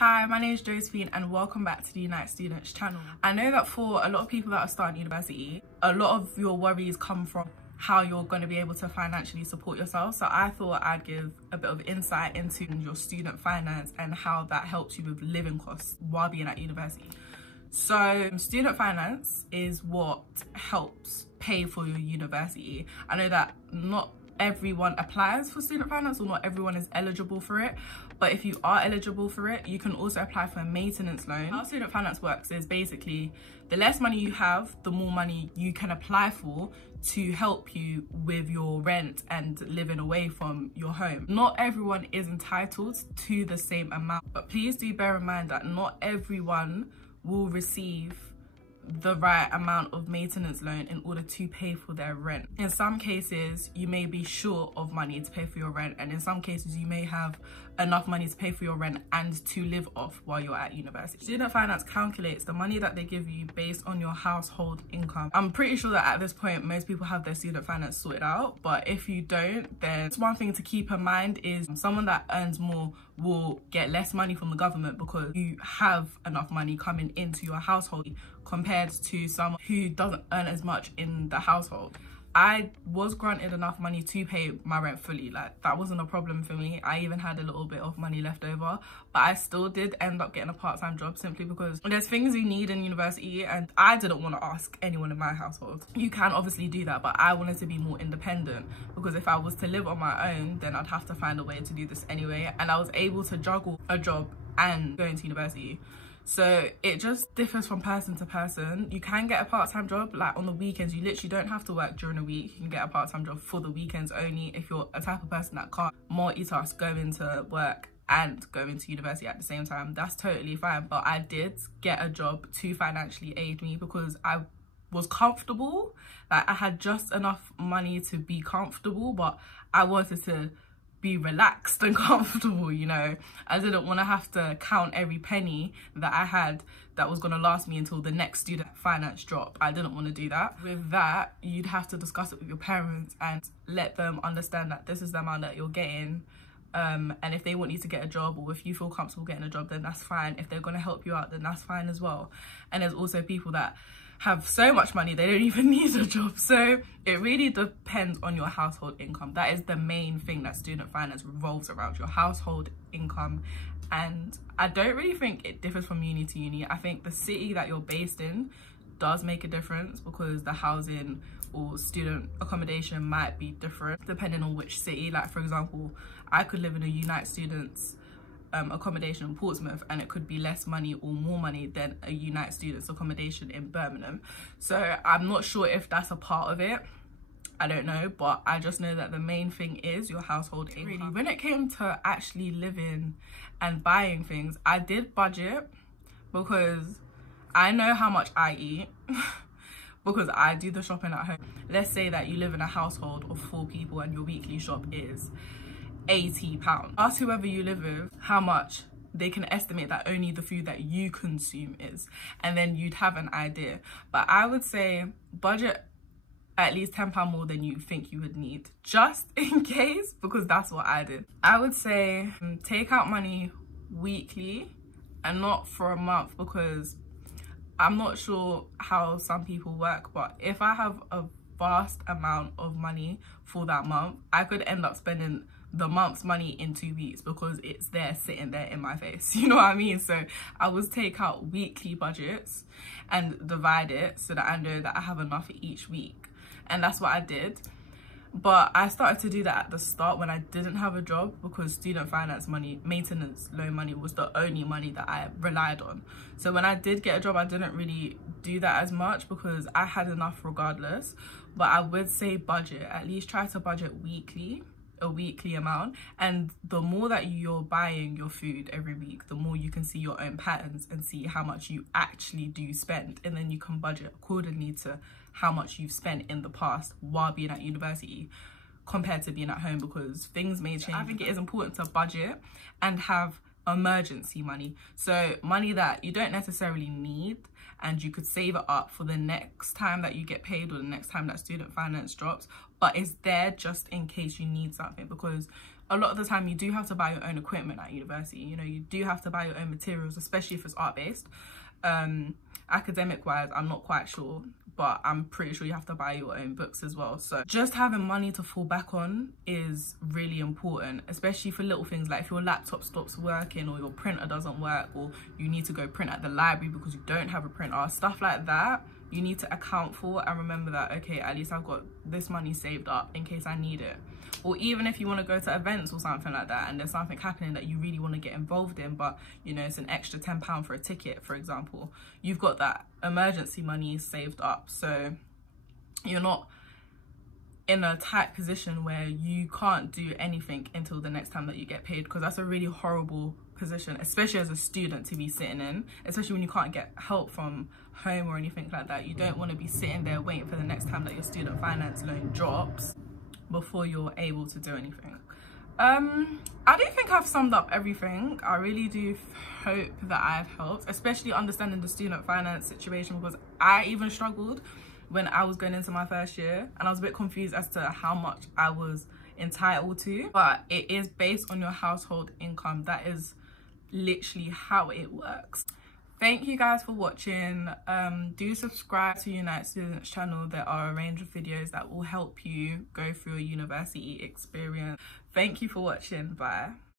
Hi, my name is Josephine and welcome back to the Unite Students channel. I know that for a lot of people that are starting university, a lot of your worries come from how you're going to be able to financially support yourself. So I thought I'd give a bit of insight into your student finance and how that helps you with living costs while being at university. So student finance is what helps pay for your university. I know that not everyone applies for student finance or not everyone is eligible for it, but if you are eligible for it, you can also apply for a maintenance loan. How student finance works is basically the less money you have, the more money you can apply for to help you with your rent and living away from your home. Not everyone is entitled to the same amount, but please do bear in mind that not everyone will receive the right amount of maintenance loan in order to pay for their rent. In some cases, you may be short of money to pay for your rent, and in some cases you may have enough money to pay for your rent and to live off while you're at university. Student finance calculates the money that they give you based on your household income. I'm pretty sure that at this point most people have their student finance sorted out, but if you don't, then one thing to keep in mind is someone that earns more will get less money from the government because you have enough money coming into your household compared to someone who doesn't earn as much in the household. I was granted enough money to pay my rent fully, like that wasn't a problem for me. I even had a little bit of money left over, but I still did end up getting a part-time job simply because there's things you need in university and I didn't want to ask anyone in my household. You can obviously do that, but I wanted to be more independent because if I was to live on my own, then I'd have to find a way to do this anyway, and I was able to juggle a job and going to university. So it just differs from person to person. You can get a part-time job like on the weekends. You literally don't have to work during the week. You can get a part-time job for the weekends only if you're a type of person that can't multitask going to work and going to university at the same time. That's totally fine, but I did get a job to financially aid me because I was comfortable. Like I had just enough money to be comfortable, but I wanted to be relaxed and comfortable, you know. I didn't want to have to count every penny that I had that was going to last me until the next student finance drop. I didn't want to do that. With that, you'd have to discuss it with your parents and let them understand that this is the amount that you're getting, and if they want you to get a job or if you feel comfortable getting a job, then that's fine. If they're going to help you out, then that's fine as well. And there's also people that have so much money they don't even need a job. So it really depends on your household income. That is the main thing that student finance revolves around, your household income. And I don't really think it differs from uni to uni. I think the city that you're based in does make a difference because the housing or student accommodation might be different depending on which city. Like for example, I could live in a Unite Students accommodation in Portsmouth and it could be less money or more money than a Unite Students accommodation in Birmingham. So I'm not sure if that's a part of it, I don't know, but I just know that the main thing is your household income. Really, when it came to actually living and buying things, I did budget because I know how much I eat because I do the shopping at home. Let's say that you live in a household of 4 people and your weekly shop is £80. Ask whoever you live with how much they can estimate that only the food that you consume is, and then you'd have an idea. But I would say budget at least £10 more than you think you would need, just in case, because that's what I did. I would say take out money weekly and not for a month, because I'm not sure how some people work, but if I have a vast amount of money for that month, I could end up spending the month's money in 2 weeks because it's there sitting there in my face, you know what I mean? So I would take out weekly budgets and divide it so that I know that I have enough for each week, and that's what I did. But I started to do that at the start when I didn't have a job because student finance money, maintenance loan money, was the only money that I relied on. So when I did get a job, I didn't really do that as much because I had enough regardless. But I would say budget, at least try to budget weekly, a weekly amount, and the more that you're buying your food every week, the more you can see your own patterns and see how much you actually do spend, and then you can budget accordingly to how much you've spent in the past while being at university compared to being at home, because things may change. I think it is important to budget and have emergency money, so money that you don't necessarily need and you could save it up for the next time that you get paid or the next time that student finance drops, but it's there just in case you need something, because a lot of the time you do have to buy your own equipment at university. You know, you do have to buy your own materials, especially if it's art-based. Academic wise, I'm not quite sure, but I'm pretty sure you have to buy your own books as well. So just having money to fall back on is really important, especially for little things like if your laptop stops working or your printer doesn't work, or you need to go print at the library because you don't have a printer. Stuff like that you need to account for and remember that, okay, at least I've got this money saved up in case I need it. Or even if you want to go to events or something like that and there's something happening that you really want to get involved in, but you know, it's an extra £10 for a ticket, for example, you've got that emergency money saved up. So you're not in a tight position where you can't do anything until the next time that you get paid, because that's a really horrible position, especially as a student, to be sitting in, especially when you can't get help from home or anything like that. You don't want to be sitting there waiting for the next time that your student finance loan drops before you're able to do anything. I do think I've summed up everything. I really do hope that I've helped, especially understanding the student finance situation, because I even struggled when I was going into my first year and I was a bit confused as to how much I was entitled to. But it is based on your household income. That is literally how it works. Thank you guys for watching. Do subscribe to Unite Students channel. There are a range of videos that will help you go through a university experience. Thank you for watching. Bye.